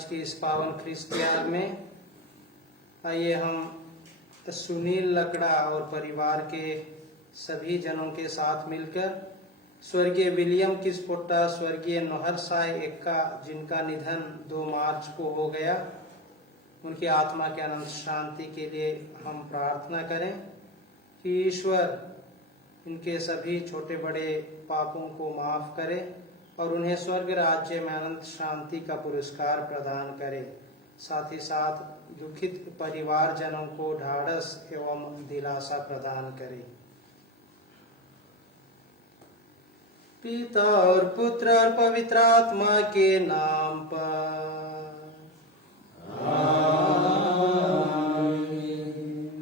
आज के इस पावन ख्रिस्त त्याग में आइए हम सुनील लकड़ा और परिवार के सभी जनों के साथ मिलकर स्वर्गीय विलियम किस्पोट्टा, स्वर्गीय नोहर साय एक्का, जिनका निधन 2 मार्च को हो गया, उनकी आत्मा के अनंत शांति के लिए हम प्रार्थना करें कि ईश्वर इनके सभी छोटे बड़े पापों को माफ करे और उन्हें स्वर्ग राज्य में अनंत शांति का पुरस्कार प्रदान करे। साथ ही साथ दुखित परिवार जनों को ढाढ़स एवं दिलासा प्रदान करे। पिता और पुत्र और पवित्र आत्मा के नाम पर आमीन।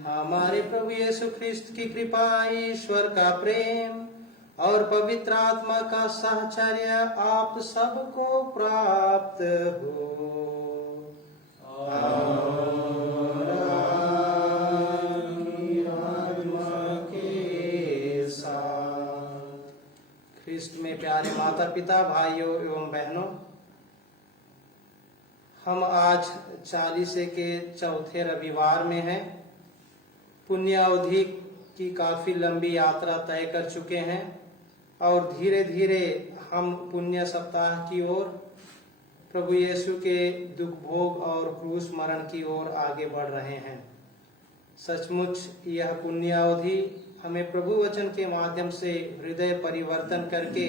हमारे प्रभु यीशु ख्रिस्त की कृपा, ईश्वर का प्रेम और पवित्र आत्मा का साहचर्य आप सबको प्राप्त हो। और आपकी आत्मा के साथ। ख्रिस्त में प्यारे माता पिता, भाइयों एवं बहनों, हम आज 40 के चौथे रविवार में हैं। पुण्यावधि की काफी लंबी यात्रा तय कर चुके हैं और धीरे धीरे हम पुण्य सप्ताह की ओर, प्रभु यीशु के दुख भोग और क्रूस मरण की ओर आगे बढ़ रहे हैं। सचमुच यह पुण्यावधि हमें प्रभु वचन के माध्यम से हृदय परिवर्तन करके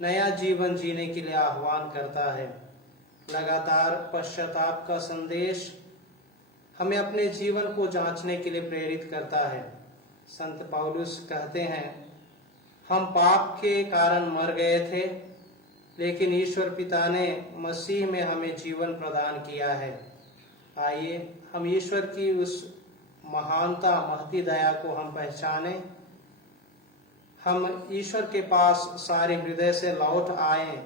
नया जीवन जीने के लिए आह्वान करता है। लगातार पश्चाताप का संदेश हमें अपने जीवन को जांचने के लिए प्रेरित करता है। संत पौलुस कहते हैं, हम पाप के कारण मर गए थे, लेकिन ईश्वर पिता ने मसीह में हमें जीवन प्रदान किया है। आइए हम ईश्वर की उस महानता, महती दया को हम पहचाने। हम ईश्वर के पास सारे हृदय से लौट आए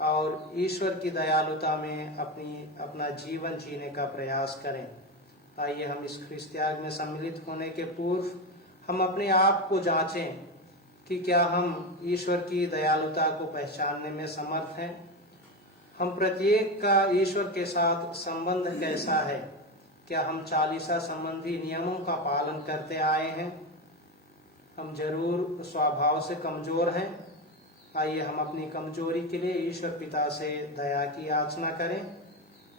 और ईश्वर की दयालुता में अपना जीवन जीने का प्रयास करें। आइए हम इस ख्रिस्त त्याग में सम्मिलित होने के पूर्व हम अपने आप को जांचें कि क्या हम ईश्वर की दयालुता को पहचानने में समर्थ हैं। हम प्रत्येक का ईश्वर के साथ संबंध कैसा है? क्या हम 40 संबंधी नियमों का पालन करते आए हैं? हम जरूर स्वभाव से कमजोर हैं। आइए हम अपनी कमजोरी के लिए ईश्वर पिता से दया की याचना करें,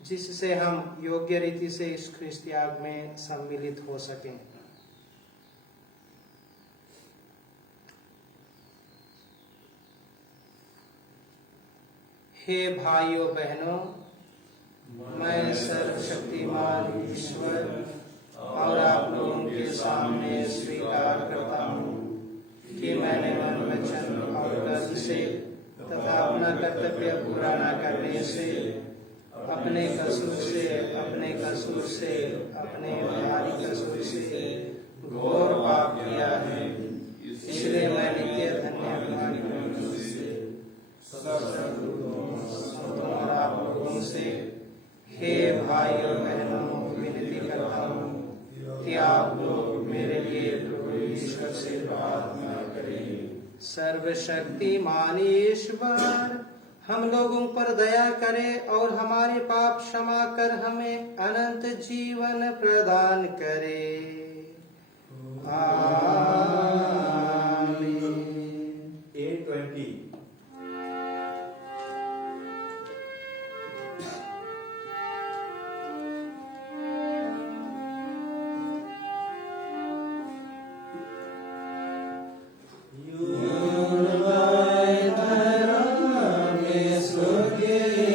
जिससे हम योग्य रीति से इस ख्रिस्त त्याग में सम्मिलित हो सकें। हे भाइयों बहनों, मैं सर्वशक्तिमान ईश्वर और आप लोगों के सामने स्वीकार करता हूँ कि मैंने मन, वचन और कर्म से तथा अपना कर्तव्य पूरा न करने से, अपने कसूर से, अपने भारी कसूर से घोर पाप किया है। इसलिए मैं नित्य धन्यवाद और आप लोगों से, हे भाइयों बहनों, विनती करता हूँ कि आप लोग मेरे लिए प्रभु ईश्वर से प्रार्थना करें। सर्वशक्तिमान ईश्वर हम लोगों पर दया करे और हमारे पाप क्षमा कर हमें अनंत जीवन प्रदान करे। आमीन। 8:20 स्वर्गीय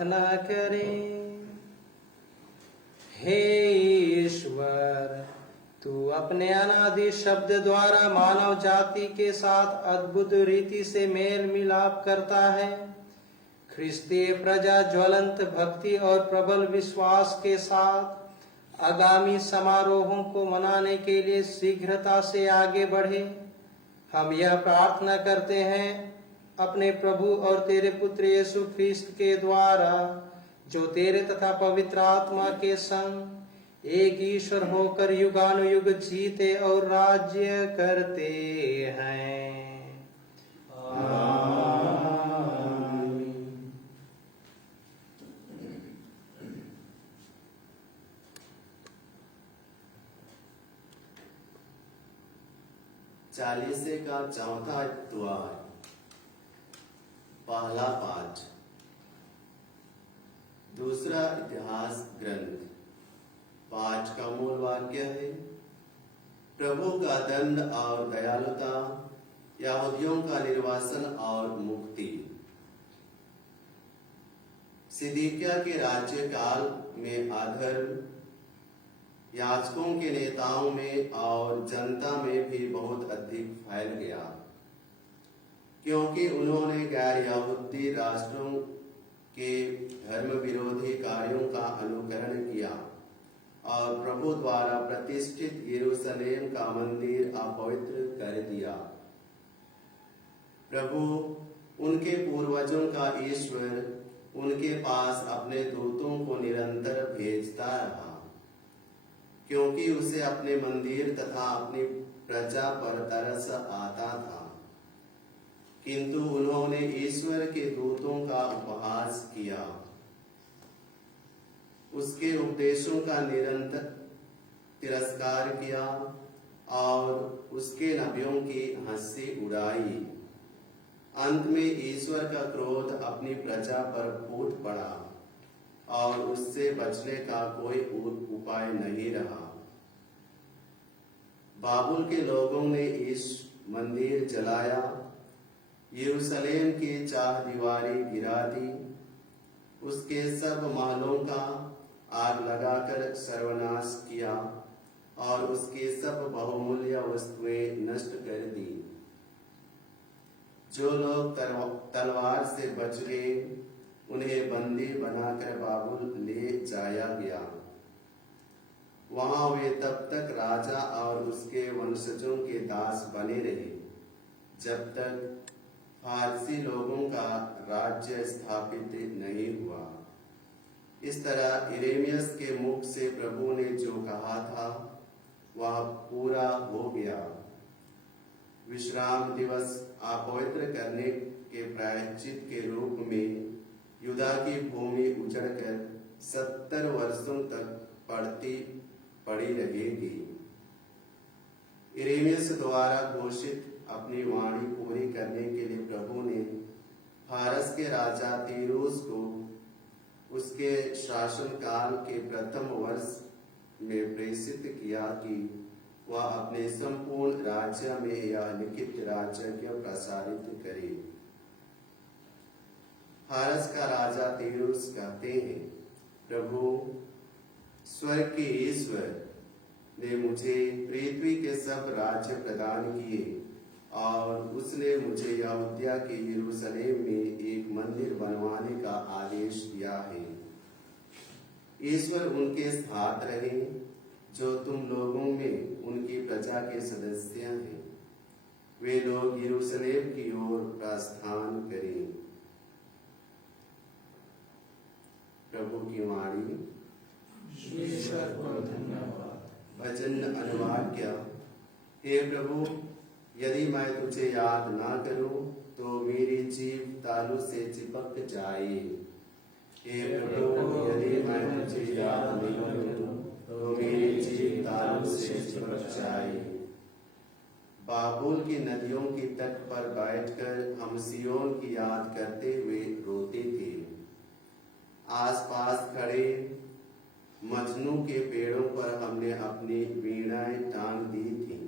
प्रार्थना करें। हे ईश्वर, तू अपने अनादि शब्द द्वारा मानव जाति के साथ अद्भुत रीति से मेल मिलाप करता है। ख्रिस्तीय प्रजा ज्वलंत भक्ति और प्रबल विश्वास के साथ आगामी समारोहों को मनाने के लिए शीघ्रता से आगे बढ़े। हम यह प्रार्थना करते हैं अपने प्रभु और तेरे पुत्र यीशु ख्रिस्त के द्वारा, जो तेरे तथा पवित्र आत्मा के संग एक ईश्वर होकर युगानुयुग जीते और राज्य करते हैं। आमीन। चालीसे का चौथा द्वार, पहला पाठ। दूसरा इतिहास ग्रंथ। पाठ का मूल वाक्य है, प्रभु का दंड और दयालुता, यहूदियों का निर्वासन और मुक्ति। सिदकिय्याह के राज्यकाल में अधर्म याजकों के नेताओं में और जनता में भी बहुत अधिक फैल गया, क्योंकि उन्होंने गैर यहूदी राष्ट्रों के धर्म विरोधी कार्यों का अनुकरण किया और प्रभु द्वारा प्रतिष्ठित यरूशलेम का मंदिर अपवित्र कर दिया। प्रभु उनके पूर्वजों का ईश्वर उनके पास अपने दूतों को निरंतर भेजता रहा, क्योंकि उसे अपने मंदिर तथा अपनी प्रजा पर तरस आता था। किंतु उन्होंने ईश्वर के दूतों का उपहास किया, उसके उपदेशों का निरंतर तिरस्कार किया और उसके नबियों की हंसी उड़ाई। अंत में ईश्वर का क्रोध अपनी प्रजा पर फूट पड़ा और उससे बचने का कोई उपाय नहीं रहा। बाबुल के लोगों ने इस मंदिर जलाया, यरूशलेम की चारदीवारी गिरा दी, उसके सब महलों का आग लगाकर सर्वनाश किया और उसकी सब बहुमूल्य वस्तुएं नष्ट कर दी। जो लोग तलवार से बच गए उन्हें बंदी बनाकर बाबुल ले जाया गया। वहां वे तब तक राजा और उसके वंशजों के दास बने रहे जब तक फारसी लोगों का राज्य स्थापित नहीं हुआ। इस तरह यिर्मयाह के मुख से प्रभु ने जो कहा था वह पूरा हो गया। विश्राम दिवस अपवित्र करने के प्रायश्चित के रूप में युदा की भूमि उजड़कर 70 वर्षों तक पड़ी रहेगी। यिर्मयाह द्वारा घोषित अपनी वाणी पूरी करने के लिए प्रभु ने फारस के राजा तीरूस को उसके शासनकाल के प्रथम वर्ष में प्रेषित किया कि वह अपने संपूर्ण राज्य में यह लिखित राज्य प्रसारित करे। फारस का राजा तीरूस कहते हैं, प्रभु स्वर्ग के ईश्वर ने मुझे पृथ्वी के सब राज्य प्रदान किए और उसने मुझे यहूदिया के यरूशलेम में एक मंदिर बनवाने का आदेश दिया है। ईश्वर उनके साथ रहे जो तुम लोगों में उनकी प्रजा के सदस्य हैं। वे लोग यरूशलेम की ओर प्रस्थान करें। प्रभु की वाणी। ईश्वर को धन्यवाद। वचन अनुवाद क्या। हे प्रभु, यदि मैं तुझे याद ना करूं तो मेरी जीभ तालू से चिपक जाए। हे प्रभु, यदि मैं तुझे याद नहीं करूं तो मेरी जीभ तालू से चिपक जाए। बाबुल की नदियों की तट पर बैठकर हम सियोन की याद करते हुए रोते थे। आसपास खड़े मजनू के पेड़ों पर हमने अपनी वीणाएं टांग दी थी।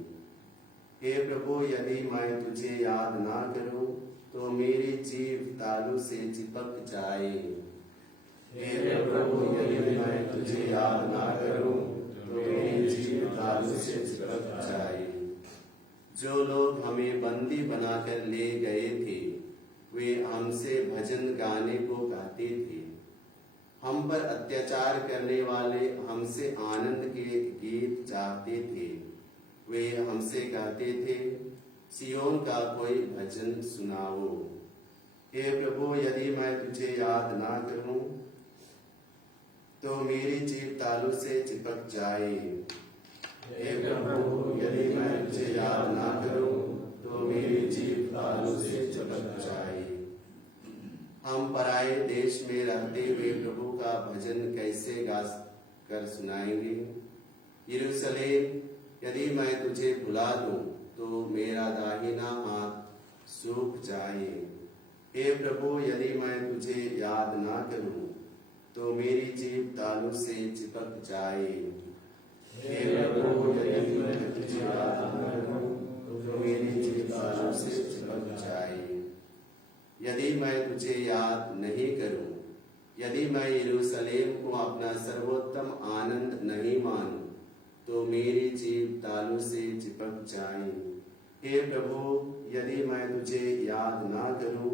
हे प्रभु, यदि मैं तुझे याद ना करूं तो मेरी जीभ तालू से चिपक जाए। हे प्रभु यदि मैं तुझे याद ना करूं तो मेरी जीभ तालू से चिपक जाए। जो लोग हमें बंदी बनाकर ले गए थे वे हमसे भजन गाने को कहते थे। हम पर अत्याचार करने वाले हमसे आनंद के गीत चाहते थे। वे हमसे कहते थे सियोन का कोई भजन सुनाओ। हे प्रभु यदि मैं तुझे याद ना करूं तो मेरी जीभ तालू से चिपक जाए। हे प्रभु यदि मैं तुझे याद ना करूं तो मेरी जीभ तालू से चिपक जाए। हम पराये देश में रहते हुए प्रभु का भजन कैसे गा कर सुनाएंगे। यरूशलेम यदि मैं तुझे भुला दूं तो मेरा दाहिना हाथ सूख जाए। हे प्रभु यदि मैं तुझे याद ना करूं तो मेरी जीभ तालू से चिपक जाए। हे प्रभु यदि मैं तुझे याद ना करूं तो मेरी जीभ तालू से चिपक जाए। यदि मैं तुझे याद नहीं करूं, यदि मैं यरूशलेम को अपना सर्वोत्तम आनंद नहीं मानूं तो मेरी जीभ तालू से चिपक जाए। हे प्रभु यदि मैं तुझे याद ना करूं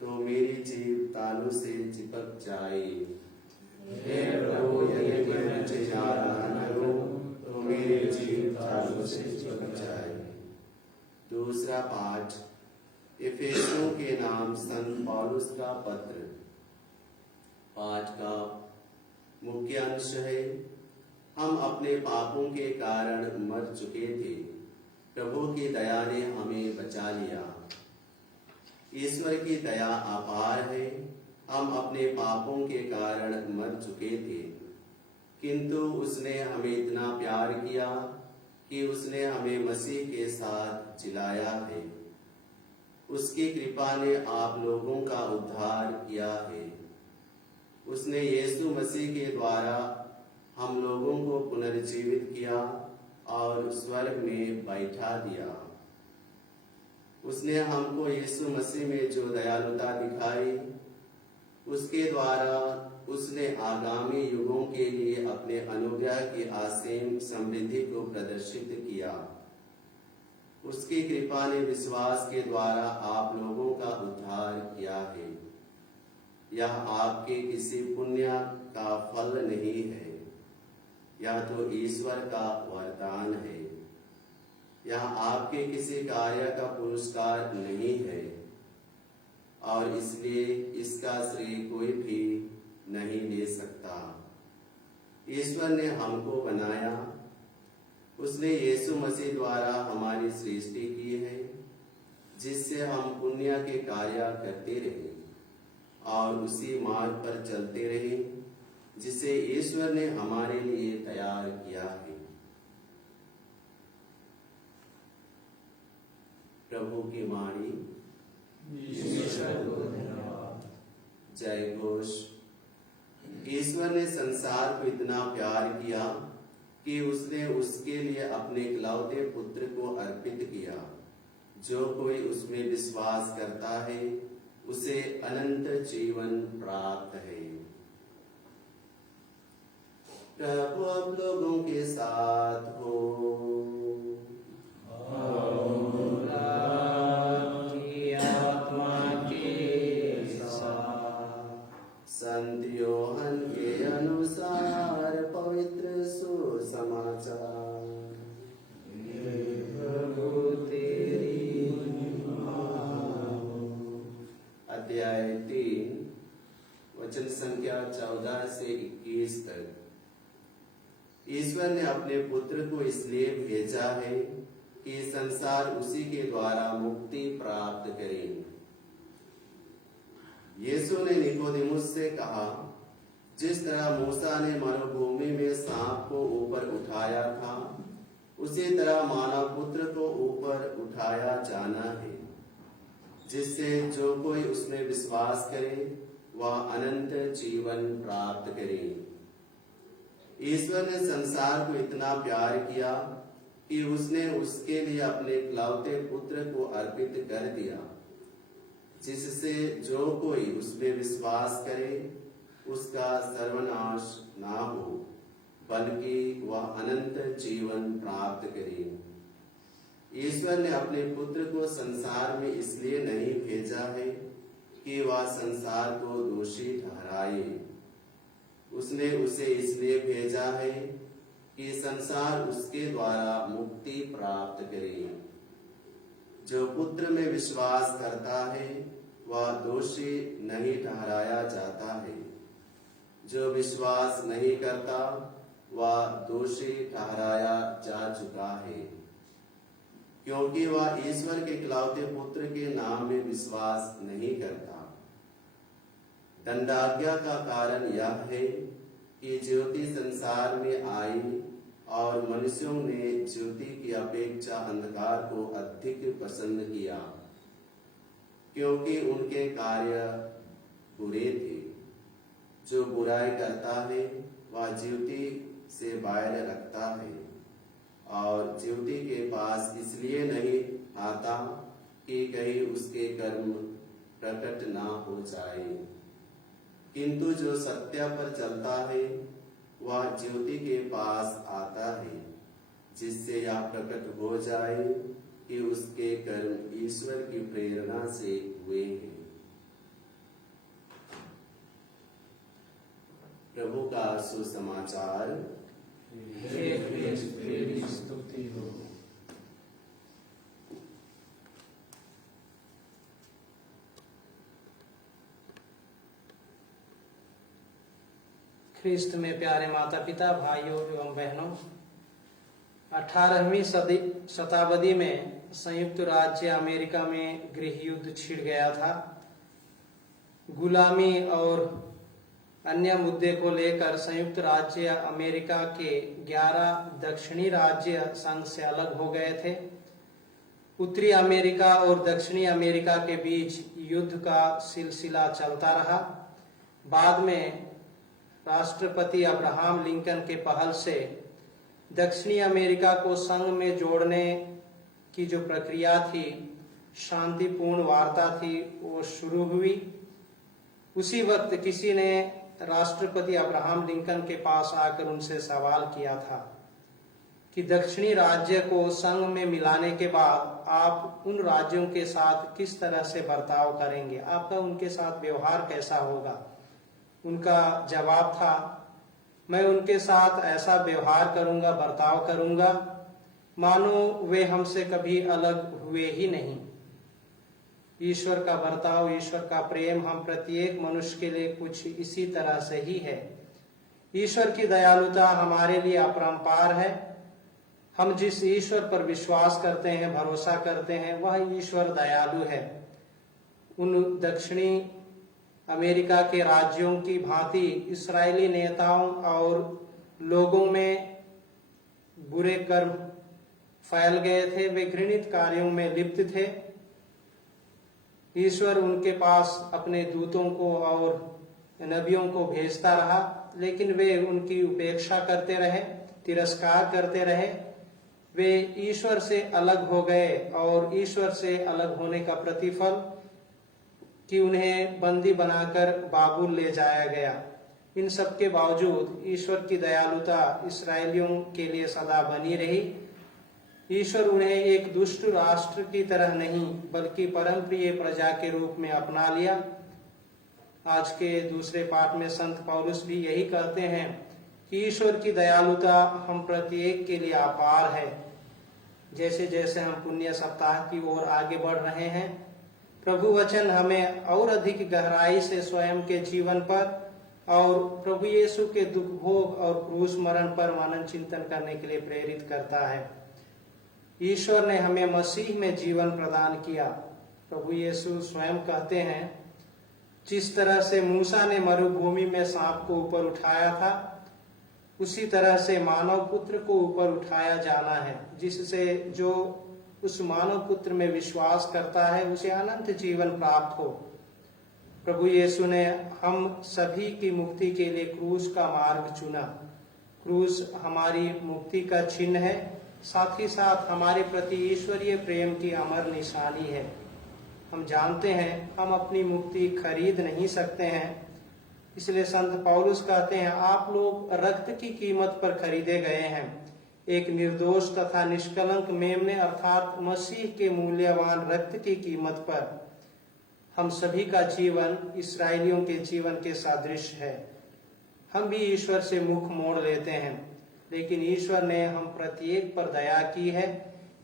तो मेरी जीभ तालू से चिपक जाए। हे प्रभु यदि मैं तुझे याद ना करूं तो मेरी जीभ तालू से चिपक जाए। दूसरा पाठ इफिसियों के नाम संत पौलुस का पत्र। पाठ का मुख्य अंश है हम अपने पापों के कारण मर चुके थे, प्रभु की दया ने हमें बचा लिया। ईश्वर की दया अपार है। हम अपने पापों के कारण मर चुके थे किंतु उसने हमें इतना प्यार किया कि उसने हमें मसीह के साथ जिलाया है। उसकी कृपा ने आप लोगों का उद्धार किया है। उसने यीशु मसीह के द्वारा हम लोगों को पुनर्जीवित किया और स्वर्ग में बैठा दिया। उसने हमको यीशु मसीह में जो दयालुता दिखाई उसके द्वारा उसने आगामी युगों के लिए अपने अनुग्रह की असीम समृद्धि को प्रदर्शित किया। उसकी कृपा ने विश्वास के द्वारा आप लोगों का उद्धार किया है। यह आपके किसी पुण्य का फल नहीं है, यह तो ईश्वर का वरदान है। यह आपके किसी कार्य का पुरस्कार नहीं है और इसलिए इसका श्रेय कोई भी नहीं ले सकता। ईश्वर ने हमको बनाया, उसने यीशु मसीह द्वारा हमारी सृष्टि की है जिससे हम पुण्य के कार्य करते रहे और उसी मार्ग पर चलते रहे जिसे ईश्वर ने हमारे लिए तैयार किया है। प्रभु की वाणी। जय घोष। ईश्वर ने संसार को इतना प्यार किया कि उसने उसके लिए अपने इकलौते पुत्र को अर्पित किया। जो कोई उसमें विश्वास करता है उसे अनंत जीवन प्राप्त है। प्रभु आप लोगों के साथ हो। संत योहन के अनुसार पवित्र सुसमाचार। अध्याय 3 वचन संख्या 14 से 21 तक। ईश्वर ने अपने पुत्र को इसलिए भेजा है कि संसार उसी के द्वारा मुक्ति प्राप्त करे। यीशु ने निकोदेमुस से कहा, जिस तरह मूसा ने मरुभूमि में सांप को ऊपर उठाया था उसी तरह मानव पुत्र को ऊपर उठाया जाना है, जिससे जो कोई उसमें विश्वास करे वह अनंत जीवन प्राप्त करे। ईश्वर ने संसार को इतना प्यार किया कि उसने उसके लिए अपने इकलौते पुत्र को अर्पित कर दिया, जिससे जो कोई उसमें विश्वास करे उसका सर्वनाश ना हो, बल्कि वह अनंत जीवन प्राप्त करे। ईश्वर ने अपने पुत्र को संसार में इसलिए नहीं भेजा है कि वह संसार को दोषी ठहराए। उसने उसे इसलिए भेजा है कि संसार उसके द्वारा मुक्ति प्राप्त करे। जो पुत्र में विश्वास करता है वह दोषी नहीं ठहराया जाता है। जो विश्वास नहीं करता वह दोषी ठहराया जा चुका है, क्योंकि वह ईश्वर के इकलौते पुत्र के नाम में विश्वास नहीं करता। दंडाज्ञा का कारण यह है कि ज्योति संसार में आई और मनुष्यों ने ज्योति की अपेक्षा अंधकार को अधिक पसंद किया, क्योंकि उनके कार्य बुरे थे। जो बुराई करता है वह ज्योति से बैर रखता है और ज्योति के पास इसलिए नहीं आता कि कहीं उसके कर्म प्रकट ना हो जाए। किंतु जो सत्य पर चलता है वह ज्योति के पास आता है, जिससे यह प्रकट हो जाए कि उसके कर्म ईश्वर की प्रेरणा से हुए हैं। प्रभु का सुसमाचार। स्तुति हो। ख्रिस्त में प्यारे माता पिता, भाइयों एवं बहनों, 18वीं शताब्दी में संयुक्त राज्य अमेरिका में गृह युद्ध छिड़ गया था। गुलामी और अन्य मुद्दे को लेकर संयुक्त राज्य अमेरिका के 11 दक्षिणी राज्य संघ से अलग हो गए थे। उत्तरी अमेरिका और दक्षिणी अमेरिका के बीच युद्ध का सिलसिला चलता रहा। बाद में राष्ट्रपति अब्राहम लिंकन के पहल से दक्षिणी अमेरिका को संघ में जोड़ने की जो प्रक्रिया थी, शांतिपूर्ण वार्ता थी, वो शुरू हुई। उसी वक्त किसी ने राष्ट्रपति अब्राहम लिंकन के पास आकर उनसे सवाल किया था कि दक्षिणी राज्य को संघ में मिलाने के बाद आप उन राज्यों के साथ किस तरह से बर्ताव करेंगे, आपका उनके साथ व्यवहार कैसा होगा। उनका जवाब था, मैं उनके साथ ऐसा व्यवहार करूंगा, बर्ताव करूंगा मानो वे हमसे कभी अलग हुए ही नहीं। ईश्वर का बर्ताव, ईश्वर का प्रेम हम प्रत्येक मनुष्य के लिए कुछ इसी तरह से ही है। ईश्वर की दयालुता हमारे लिए अपरंपार है। हम जिस ईश्वर पर विश्वास करते हैं, भरोसा करते हैं, वह ईश्वर दयालु है। उन दक्षिणी अमेरिका के राज्यों की भांति इस्राएली नेताओं और लोगों में बुरे कर्म फैल गए थे। वे घृणित कार्यों में लिप्त थे। ईश्वर उनके पास अपने दूतों को और नबियों को भेजता रहा, लेकिन वे उनकी उपेक्षा करते रहे, तिरस्कार करते रहे। वे ईश्वर से अलग हो गए और ईश्वर से अलग होने का प्रतिफल कि उन्हें बंदी बनाकर बाबुल ले जाया गया। इन सब के बावजूद ईश्वर की दयालुता इस्राएलियों के लिए सदा बनी रही। ईश्वर उन्हें एक दुष्ट राष्ट्र की तरह नहीं बल्कि परम प्रिय प्रजा के रूप में अपना लिया। आज के दूसरे पाठ में संत पौलुस भी यही कहते हैं कि ईश्वर की दयालुता हम प्रत्येक के लिए अपार है। जैसे जैसे हम पुण्य सप्ताह की ओर आगे बढ़ रहे हैं, प्रभु वचन हमें और अधिक गहराई से स्वयं के जीवन पर और प्रभु यीशु के दुख भोग और क्रूस मरण पर मनन चिंतन करने के लिए प्रेरित करता है। ईश्वर ने हमें मसीह में जीवन प्रदान किया। प्रभु यीशु स्वयं कहते हैं, जिस तरह से मूसा ने मरुभूमि में सांप को ऊपर उठाया था, उसी तरह से मानव पुत्र को ऊपर उठाया जाना है, जिससे जो उस मानव पुत्र में विश्वास करता है उसे अनंत जीवन प्राप्त हो। प्रभु यीशु ने हम सभी की मुक्ति के लिए क्रूस का मार्ग चुना। क्रूस हमारी मुक्ति का चिन्ह है, साथ ही साथ हमारे प्रति ईश्वरीय प्रेम की अमर निशानी है। हम जानते हैं हम अपनी मुक्ति खरीद नहीं सकते हैं, इसलिए संत पौलुस कहते हैं, आप लोग रक्त की कीमत पर खरीदे गए हैं, एक निर्दोष तथा निष्कलंक मेमने अर्थात मसीह के मूल्यवान रक्त की कीमत पर। हम सभी का जीवन इस्राएलियों के जीवन के सदृश है। हम भी ईश्वर से मुख मोड़ लेते हैं, लेकिन ईश्वर ने हम प्रत्येक पर दया की है।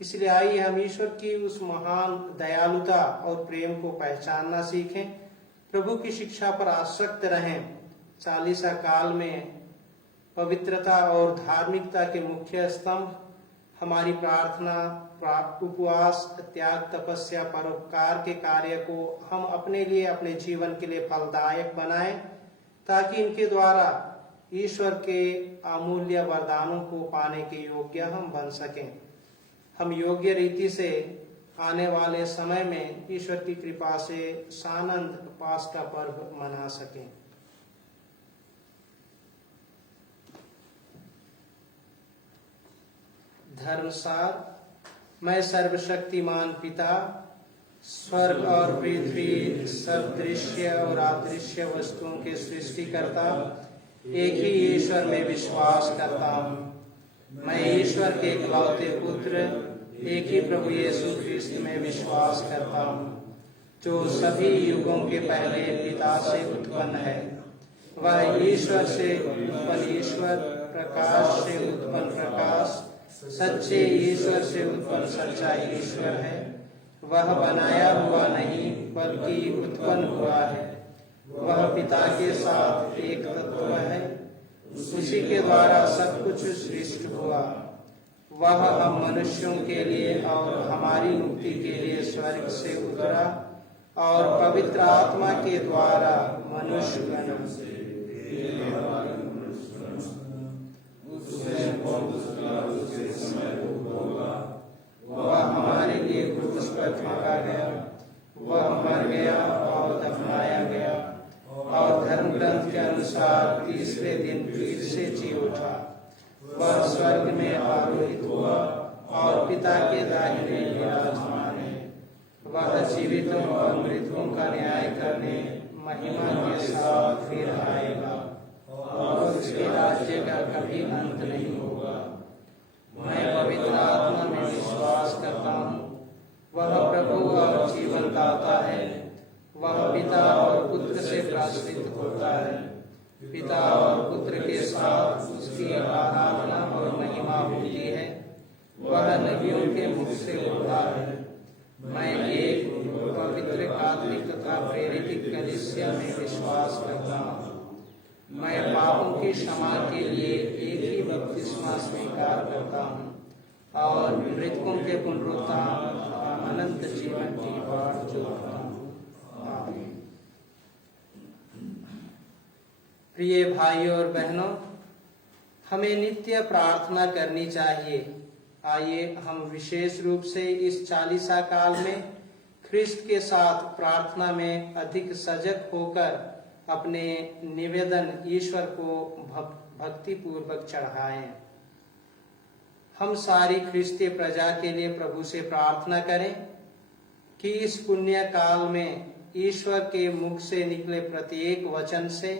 इसलिए आइए हम ईश्वर की उस महान दयालुता और प्रेम को पहचानना सीखें, प्रभु की शिक्षा पर आसक्त रहें। चालीसा काल में पवित्रता और धार्मिकता के मुख्य स्तंभ हमारी प्रार्थना, उपवास, त्याग, तपस्या, परोपकार के कार्य को हम अपने लिए, अपने जीवन के लिए फलदायक बनाएं, ताकि इनके द्वारा ईश्वर के अमूल्य वरदानों को पाने के योग्य हम बन सकें। हम योग्य रीति से आने वाले समय में ईश्वर की कृपा से सानंद पास का पर्व मना सकें। धर्मसार। मैं सर्वशक्तिमान पिता, स्वर्ग और पृथ्वी, सब दृश्य और अदृश्य वस्तुओं के सृष्टिकर्ता एक ही ईश्वर में विश्वास करता हूँ। मैं ईश्वर के इकलौते पुत्र, एक ही प्रभु यीशु ख्रिस्त में विश्वास करता हूँ, जो सभी युगों के पहले पिता से उत्पन्न है। वह ईश्वर से उत्पन्न ईश्वर, प्रकाश से उत्पन्न प्रकाश, सच्चे ईश्वर से उत्पन्न सच्चा ईश्वर है। वह बनाया हुआ नहीं, बल्कि उत्पन्न हुआ है। वह पिता के साथ एक तत्व है, उसी के द्वारा सब कुछ सृष्टि हुआ। वह हम मनुष्यों के लिए और हमारी मुक्ति के लिए स्वर्ग से उतरा और पवित्र आत्मा के द्वारा मनुष्य बना। वह हमारे लिए क्रूस पर फेंका गया, वह मर गया और दफनाया गया और धर्म ग्रंथ के अनुसार तीसरे दिन फिर से जी उठा। वह स्वर्ग में आरोहित हुआ और पिता के दाहिने विराजमान है। वह जीवितों और मृतकों का न्याय करने महिमा के साथ फिर आएगा और उसके राज्य का कभी अंत नहीं होगा। मैं पवित्र आत्मा में विश्वास करता हूँ, वह प्रभु और जीवन दाता है। वह पिता और पुत्र से प्रस्फुटित होता है। पिता और पुत्र के साथ उसकी आराधना और महिमा होती है। वह नबियों के मुख से होता है। मैं एक पवित्र, कातलिक तथा प्रेरित कलीसिया में विश्वास करता हूँ। मैं पापों की क्षमा के लिए एक ही बपतिस्मा स्वीकार करता हूँ और मृतकों के पुनरुत्थान और अनंत जीवन की बाट जोहता हूँ। आमीन। प्रिय भाइयों और बहनों, हमें नित्य प्रार्थना करनी चाहिए। आइए हम विशेष रूप से इस चालीसा काल में ख्रिस्त के साथ प्रार्थना में अधिक सजग होकर अपने निवेदन ईश्वर को भक्ति पूर्वक चढ़ाएं। हम सारी ख्रिस्तीय प्रजा के लिए प्रभु से प्रार्थना करें कि इस पुण्य काल में ईश्वर के मुख से निकले प्रत्येक वचन से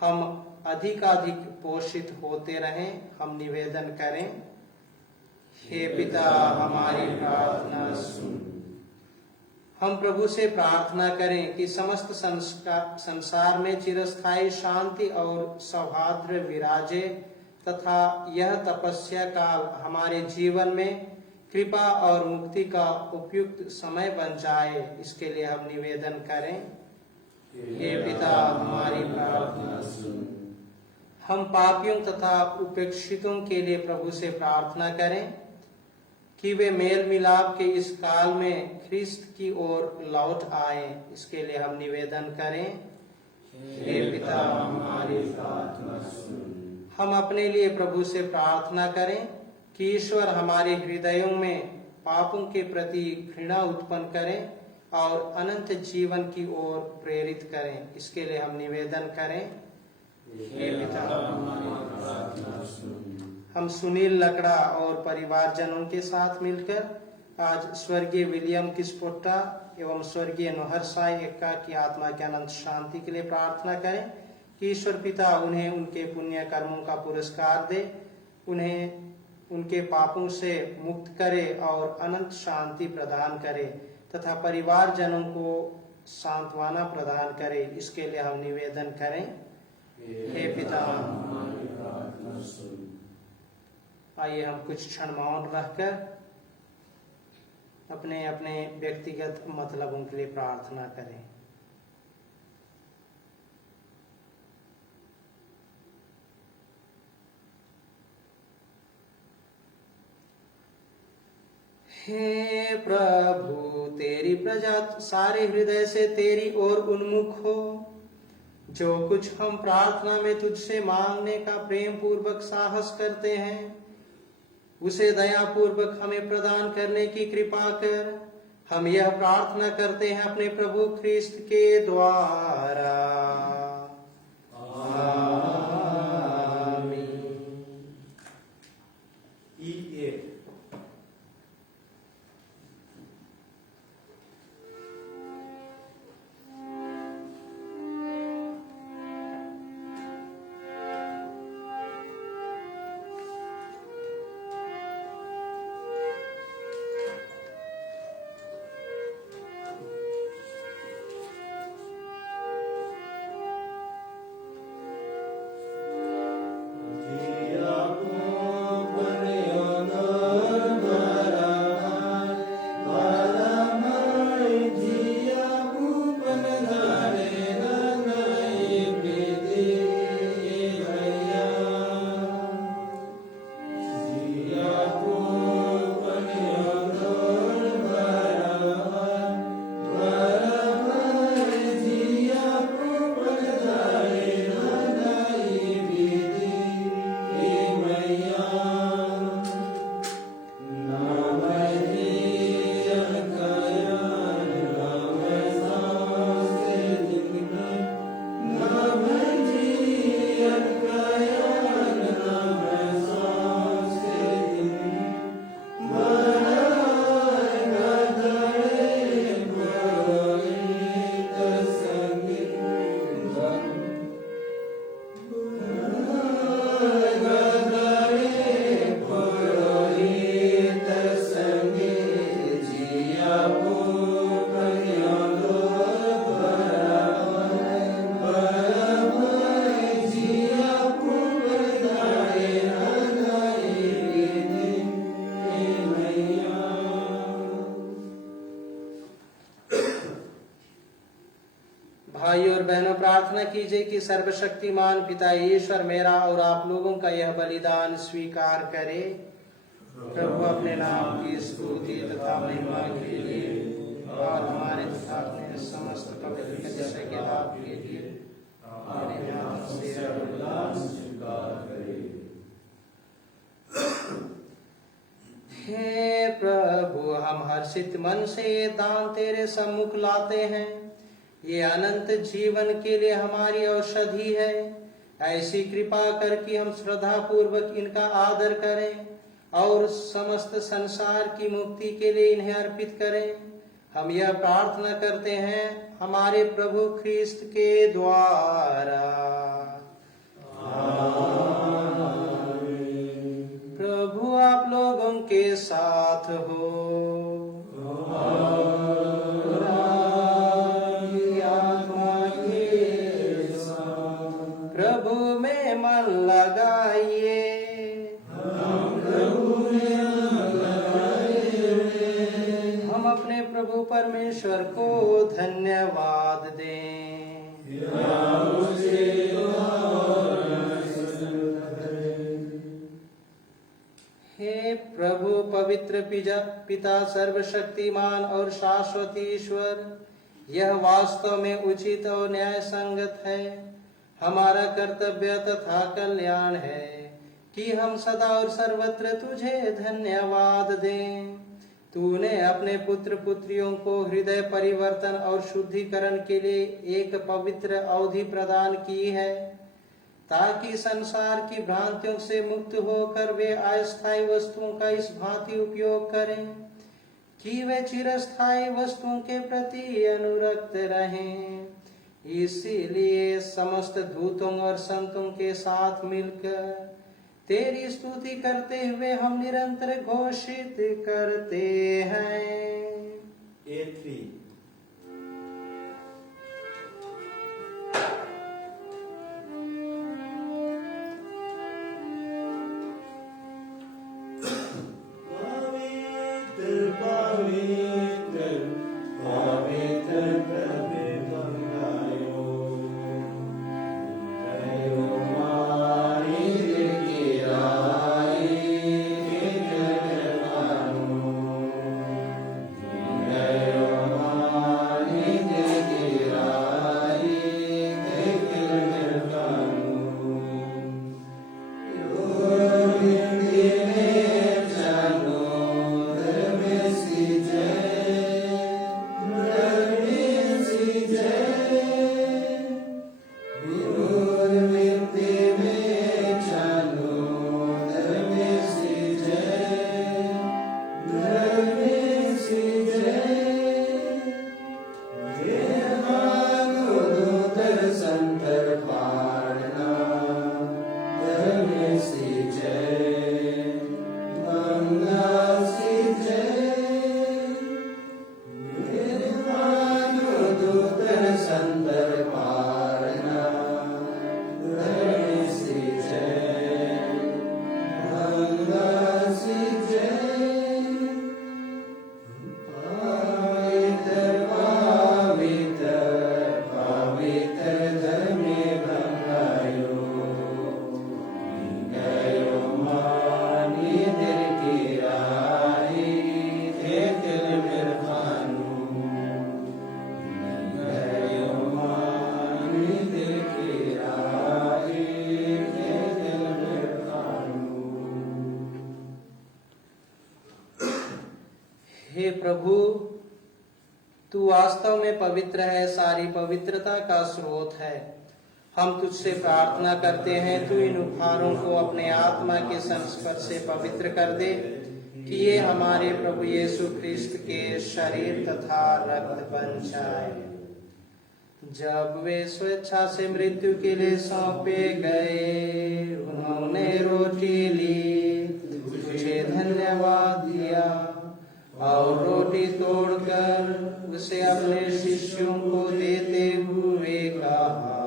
हम अधिकाधिक पोषित होते रहें। हम निवेदन करें, हे पिता हमारी प्रार्थना सुन। हम प्रभु से प्रार्थना करें कि समस्त संसार में चिरस्थायी शांति और सौहार्द विराजे तथा यह तपस्या काल हमारे जीवन में कृपा और मुक्ति का उपयुक्त समय बन जाए। इसके लिए हम निवेदन करें, हे पिता हमारी प्रार्थना सुन। हम पापियों तथा उपेक्षितों के लिए प्रभु से प्रार्थना करें कि वे मेल मिलाप के इस काल में ख्रिस्त की ओर लौट आए। इसके लिए हम निवेदन करें, हे पिता हमारी प्रार्थना सुन। हम अपने लिए प्रभु से प्रार्थना करें कि ईश्वर हमारे हृदयों में पापों के प्रति घृणा उत्पन्न करें और अनंत जीवन की ओर प्रेरित करें। इसके लिए हम निवेदन करें, हे पिता हमारी प्रार्थना सुन। हम सुनील लकड़ा और परिवारजनों के साथ मिलकर आज स्वर्गीय विलियम किस्पोट्टा एवं स्वर्गीय नोहर साई एक्का की आत्मा की अनंत शांति के लिए प्रार्थना करें कि ईश्वर पिता उन्हें उनके पुण्य कर्मों का पुरस्कार दे, उन्हें उनके पापों से मुक्त करे और अनंत शांति प्रदान करे तथा परिवारजनों को सांत्वना प्रदान करे। इसके लिए हम निवेदन करें। हे पिता, आइए हम कुछ क्षण मौन रहकर अपने अपने व्यक्तिगत मतलबों के लिए प्रार्थना करें। हे प्रभु, तेरी प्रजा सारे हृदय से तेरी ओर उन्मुख हो। जो कुछ हम प्रार्थना में तुझसे मांगने का प्रेम पूर्वक साहस करते हैं, उसे दया पूर्वक हमें प्रदान करने की कृपा कर। हम यह प्रार्थना करते हैं अपने प्रभु ख्रिस्त के द्वारा। भाइयों और बहनों, प्रार्थना कीजिए कि सर्वशक्तिमान पिता ईश्वर मेरा और आप लोगों का यह बलिदान स्वीकार करे। प्रभु अपने नाम की स्तुति तथा महिमा के लिए और हमारे तथा अपने समस्त पवित्र जैसे के लाभ के लिए हमारे हाथ से बलिदान स्वीकार करे। हे प्रभु, हम हर्षित मन से ये दान तेरे सम्मुख लाते हैं। ये अनंत जीवन के लिए हमारी औषधि है। ऐसी कृपा कर कि हम श्रद्धा पूर्वक इनका आदर करें और समस्त संसार की मुक्ति के लिए इन्हें अर्पित करें। हम यह प्रार्थना करते हैं हमारे प्रभु ख्रिस्त के द्वारा। प्रभु आप लोगों के साथ हो। प्रभु में मन लगाइए। हम अपने प्रभु परमेश्वर को धन्यवाद दें। हे प्रभु पवित्र पिता सर्वशक्तिमान और शाश्वत ईश्वर, यह वास्तव में उचित और न्याय संगत है, हमारा कर्तव्य तथा कल्याण है कि हम सदा और सर्वत्र तुझे धन्यवाद दें। तूने अपने पुत्र पुत्रियों को हृदय परिवर्तन और शुद्धिकरण के लिए एक पवित्र अवधि प्रदान की है, ताकि संसार की भ्रांतियों से मुक्त होकर वे अस्थायी वस्तुओं का इस भांति उपयोग करें कि वे चिरस्थायी वस्तुओं के प्रति अनुरक्त रहें। इसीलिए समस्त दूतों और संतों के साथ मिलकर तेरी स्तुति करते हुए हम निरंतर घोषित करते हैं। A3 हे प्रभु, तू वास्तव में पवित्र है, सारी पवित्रता का स्रोत है। हम तुझसे प्रार्थना करते हैं, तू इन उपहारों को अपने आत्मा के संस्पर्श से पवित्र कर दे कि ये हमारे प्रभु यीशु ख्रिस्त के शरीर तथा रक्त बन जाए। जब वे स्वेच्छा से मृत्यु के लिए सौंपे गए, उन्होंने रोटी ली, तुझे धन्यवाद दिया और रोटी तोड़कर उसे अपने शिष्यों को देते हुए कहा,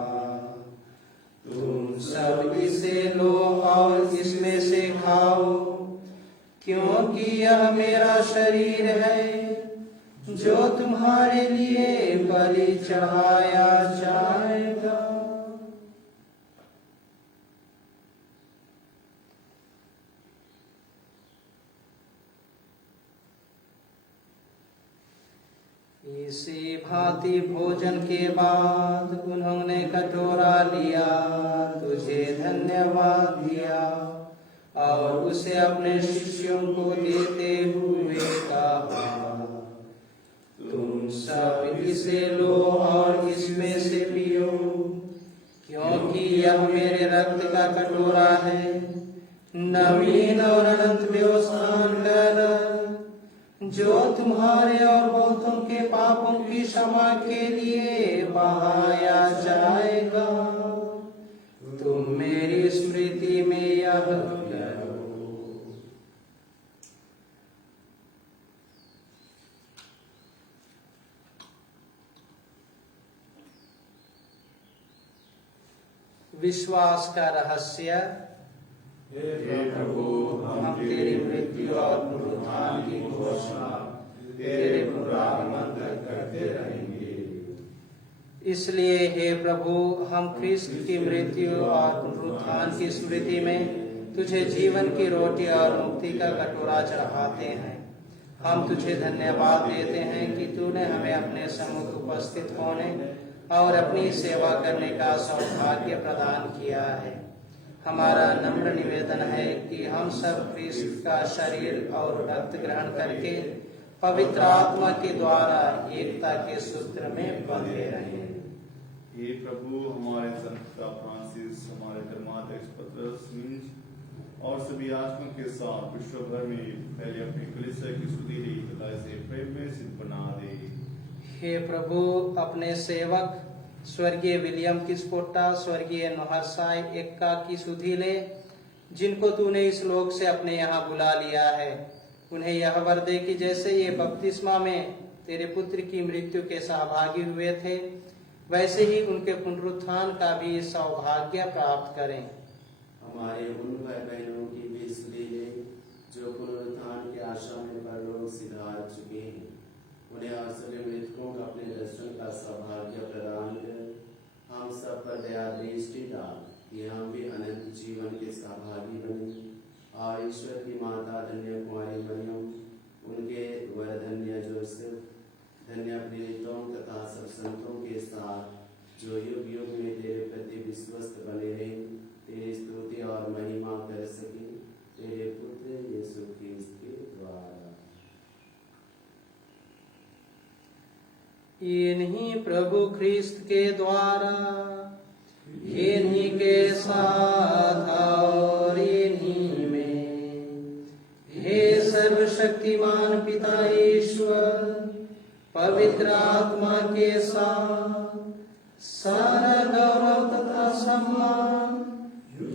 तुम सब इसे लो और इसमें से खाओ, क्योंकि यह मेरा शरीर है जो तुम्हारे लिए बलि चढ़ाया जाएगा। इसी भांति भोजन के बाद उन्होंने कटोरा लिया, तुझे धन्यवाद दिया और उसे अपने शिष्यों को देते हुए कहा, तुम सब इसे लो और इसमें से पियो, क्योंकि यह मेरे रक्त का कटोरा है, नवीन और अनंत व्यवस्थान कर, जो तुम्हारे और बहुतों के पापों की क्षमा के लिए बहाया जाएगा। तुम मेरी स्मृति में यह करो। विश्वास का रहस्य। हे प्रभु, हम तेरी मृत्यु और पुनरुत्थान की घोषणा तेरे पुनरागमन तक करते रहेंगे। इसलिए हे प्रभु, हम ख्रिस्त की मृत्यु और पुनरुत्थान की स्मृति में तुझे जीवन की रोटी और मुक्ति का कटोरा चढ़ाते हैं। हम तुझे धन्यवाद देते हैं कि तूने हमें अपने सम्मुख उपस्थित होने और अपनी सेवा करने का सौभाग्य प्रदान किया है। हमारा नम्र निवेदन है कि हम सब ख्रिस्त का शरीर और रक्त ग्रहण करके पवित्र आत्मा के द्वारा एकता के सूत्र में बंधे रहें। हे प्रभु, हमारे संत फ्रांसिस, हमारे धर्माध्यक्ष पतरस और सभी आत्मा के साथ विश्व भर में पहले अपनी कलीसिया की स्तुति तथा इसे प्रेम में सिद्ध बना दे। हे प्रभु, अपने सेवक स्वर्गीय विलियम किस्पोट्टा, स्वर्गीय नोहरसाई एक्का की सुधि ले, जिनको तूने इस लोक से अपने यहाँ बुला लिया है। उन्हें यह वर दे कि जैसे ये बपतिस्मा में तेरे पुत्र की मृत्यु के सहभागी हुए थे, वैसे ही उनके पुनरुत्थान का भी सौभाग्य प्राप्त करें। हमारे उन भाई बहनों की भी सुधि ले जो पुनरुत्थान की आशा में परलोक सिधार चुके हैं। उन्हें असली मृतकों का अपने दर्शन का सौभाग्य प्रदान कर हम सब पर दया दृष्टि डाल कि हम भी अनंत जीवन के सहभागी बने। और ईश्वर की माता धन्य कुमारी मरियम, उनके वर धन्य जोसेफ, धन्य प्रेरितों तथा सब संतों के साथ जो युग युग में तेरे प्रति विश्वस्त बने रहे, तेरी स्तुति और महिमा कर सके, तेरे पुत्र यीशु ख्रीस्त के द्वारा। इन्हीं प्रभु ख्रीस्त के द्वारा, इन्हीं के साथ और इन्हीं में, हे सर्वशक्तिमान पिता ईश्वर, पवित्र आत्मा के साथ सारा गौरव तथा सम्मान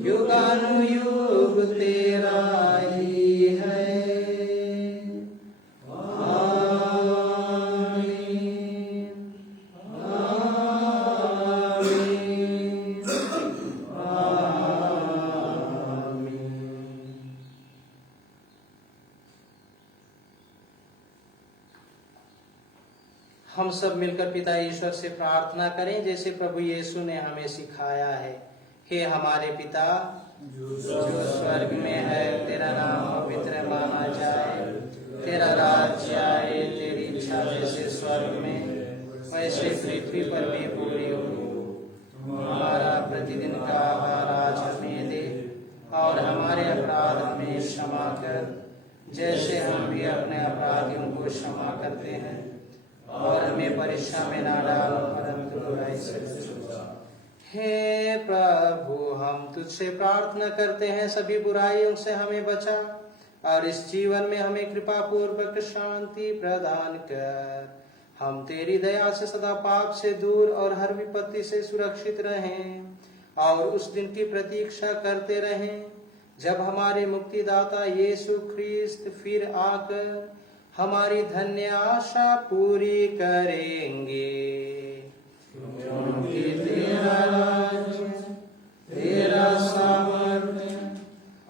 युगानुयुग तेरा ही है। हम सब मिलकर पिता ईश्वर से प्रार्थना करें जैसे प्रभु यीशु ने हमें सिखाया है। हे हमारे पिता जो स्वर्ग में है, तेरा नाम पवित्र माना जाए, तेरा राज्य आए, तेरी इच्छा जैसे स्वर्ग में वैसे पृथ्वी पर भी पूरी हो। हमारा प्रतिदिन का आहार आज हमें दे, और हमारे अपराध हमें क्षमा कर जैसे हम भी अपने अपराधियों को क्षमा करते हैं, और हमें परीक्षा में ना डालो परंतु बुराई से बचा। हे प्रभु, हम तुझसे प्रार्थना करते हैं, सभी बुराइयों से हमें बचा, और इस जीवन में हमें कृपा पूर्वक शांति प्रदान कर। हम तेरी दया से सदा पाप से दूर और हर विपत्ति से सुरक्षित रहें, और उस दिन की प्रतीक्षा करते रहें जब हमारे मुक्तिदाता यीशु ख्रीस्त फिर आकर हमारी धन्य आशा पूरी करेंगे। क्योंकि तेरा राज्य, तेरा सामर्थ्य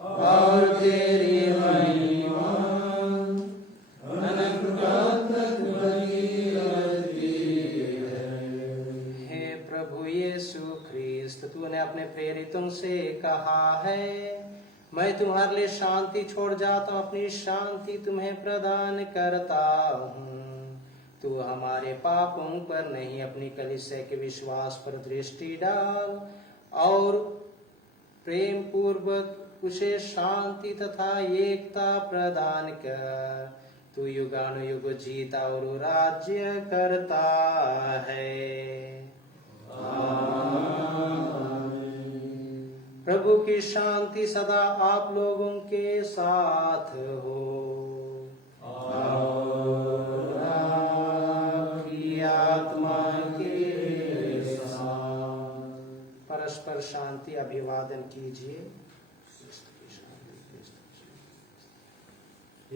और तेरी महिमा अनंत काल तक बनी रहती है। हे प्रभु यीशु ख्रीस्त, तूने अपने प्रेरितों से कहा है, मैं तुम्हारे लिए शांति छोड़ जाता हूँ, अपनी शांति तुम्हें प्रदान करता हूँ। तू हमारे पापों पर नहीं, अपनी कलीसिया के विश्वास पर दृष्टि डाल, और प्रेम पूर्वक उसे शांति तथा एकता प्रदान कर। तू युगानुयुग जीता और राज्य करता है। प्रभु की शांति सदा आप लोगों के साथ हो। और आपकी आत्मा के साथ। परस्पर शांति अभिवादन कीजिए।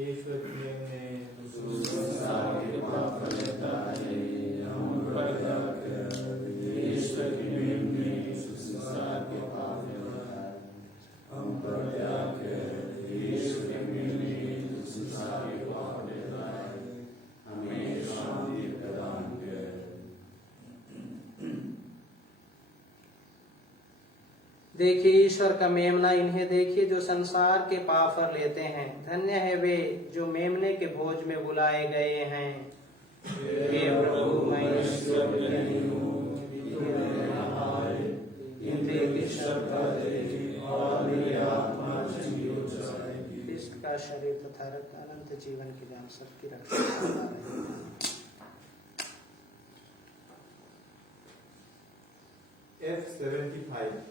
ईश्वर ने संसार के पाप हटाए, हम प्रजा के ईश्वर की प्रेम ने संसार के पाप हटाए, हम प्रजा के ईश्वर की प्रेम ने संसार के पाप हटाए, हमें शांति प्रदान कर। देखिए ईश्वर का मेमना, इन्हें देखिए जो संसार के पाप हर लेते हैं। धन्य है वे जो मेमने के भोज में बुलाए गए हैं। हे प्रभु, मैं ईश्वर की नहीं हूँ कि तू मेरे यहाँ आए, इंद्रिय की श्रद्धा दे और मेरी आत्मा चंगी हो जाए। क्रिस्त का शरीर तथा रक्त अनंत जीवन के लिए हम सबकी रक्षा करता रहे। F75 हे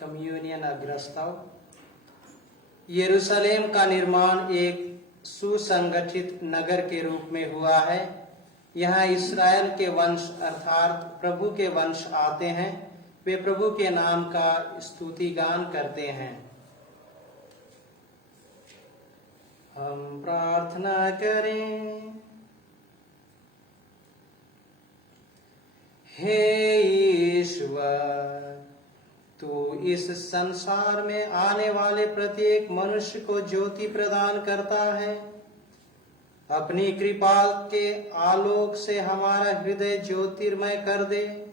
कम्युनियन अग्रस्तव। यरूशलेम का निर्माण एक सुसंगठित नगर के रूप में हुआ है। यहाँ इस्राएल के वंश अर्थात प्रभु के वंश आते हैं। वे प्रभु के नाम का स्तुति गान करते हैं। हम प्रार्थना करें। हे ईश्वर, तू इस संसार में आने वाले प्रत्येक मनुष्य को ज्योति प्रदान करता है। अपनी कृपा के आलोक से हमारा हृदय ज्योतिर्मय कर दे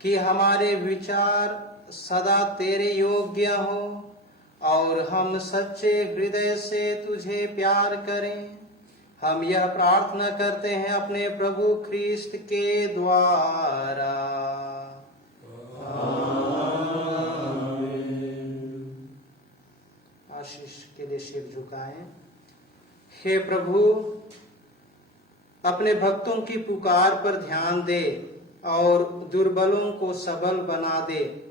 कि हमारे विचार सदा तेरे योग्य हो और हम सच्चे हृदय से तुझे प्यार करें। हम यह प्रार्थना करते हैं अपने प्रभु ख्रीस्त के द्वारा। आशीष के लिए सिर झुकाएं। हे प्रभु, अपने भक्तों की पुकार पर ध्यान दे और दुर्बलों को सबल बना दे।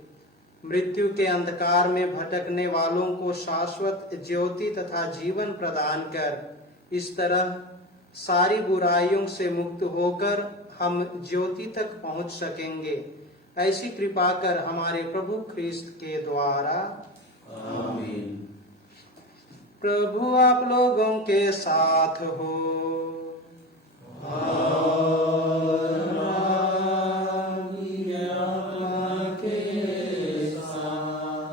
मृत्यु के अंधकार में भटकने वालों को शाश्वत ज्योति तथा जीवन प्रदान कर। इस तरह सारी बुराइयों से मुक्त होकर हम ज्योति तक पहुंच सकेंगे। ऐसी कृपा कर हमारे प्रभु ख्रीस्त के द्वारा। आमीन। प्रभु आप लोगों के साथ हो।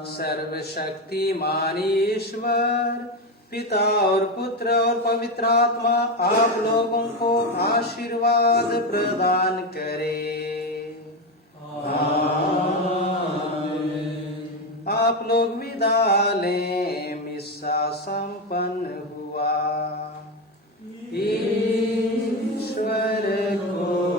सर्वशक्तिमान ईश्वर पिता और पुत्र और पवित्र आत्मा आप लोगों को आशीर्वाद प्रदान करे। आप लोग विदा लें। मिस्सा संपन्न हुआ। ईश्वर को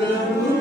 प्रभु